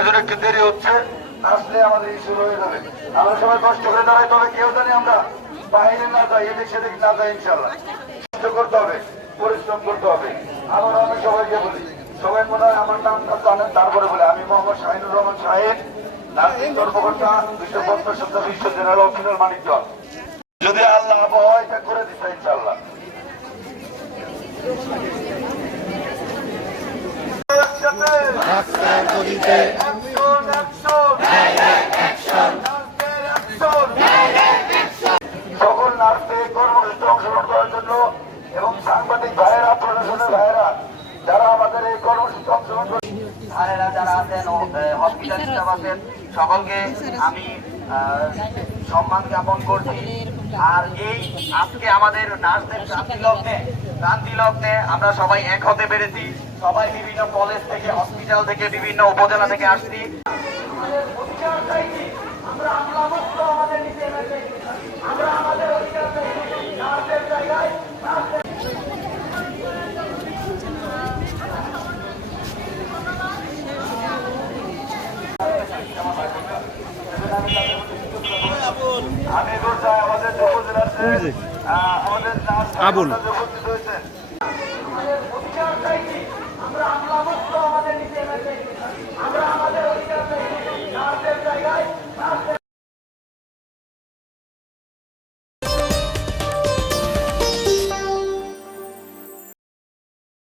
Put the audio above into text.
এজন্য একটু দেরি হচ্ছে, আসলে আমাদের শুরু হয়ে যাবে। আমরা সবাই কষ্ট করে দাঁড়াই, তবে কেউ জানি আমরা বাইরে না যাই, এদিক সেদিক না যাই। ইনশাল্লাহ কষ্ট করতে হবে, পরিশ্রম করতে হবে। আবার আমি সবাইকে বলি, সবাই মনে হয় আমার নামটা জানেন, তারপরে বলে আমি মোহাম্মদ শাহিনুর রহমান শাহিন, নার্সিং কর্মকর্তা, 250 সপ্তাহ বিশ্ব জেনারেল অফিসার মানিকগঞ্জ। যদি আল্লাহ আবহাওয়া এটা করে দিচ্ছে ইনশাল্লাহ। সকল নার্সে কর্মসূচিতে অংশগ্রহণ করার জন্য এবং সাংবাদিক ভাইয়েরা, প্রশাসনের ভাইয়েরা যারা আমাদের এই কর্মসূচিতে অংশগ্রহণ করেন, ভাইয়েরা যারা আছেন, হসপিটাল স্টাফ আছেন, সকলকে আমি সম্মান জ্ঞাপন করছি। আর এই আজকে আমাদের নার্সদের ক্রান্তি লগ্নে আমরা সবাই এক হতে পেরেছি। সবাই বিভিন্ন কলেজ থেকে, হসপিটাল থেকে, বিভিন্ন উপজেলা থেকে আসছি। আমি চাই আমাদের উপজেলার আমাদের উপস্থিত হয়েছেন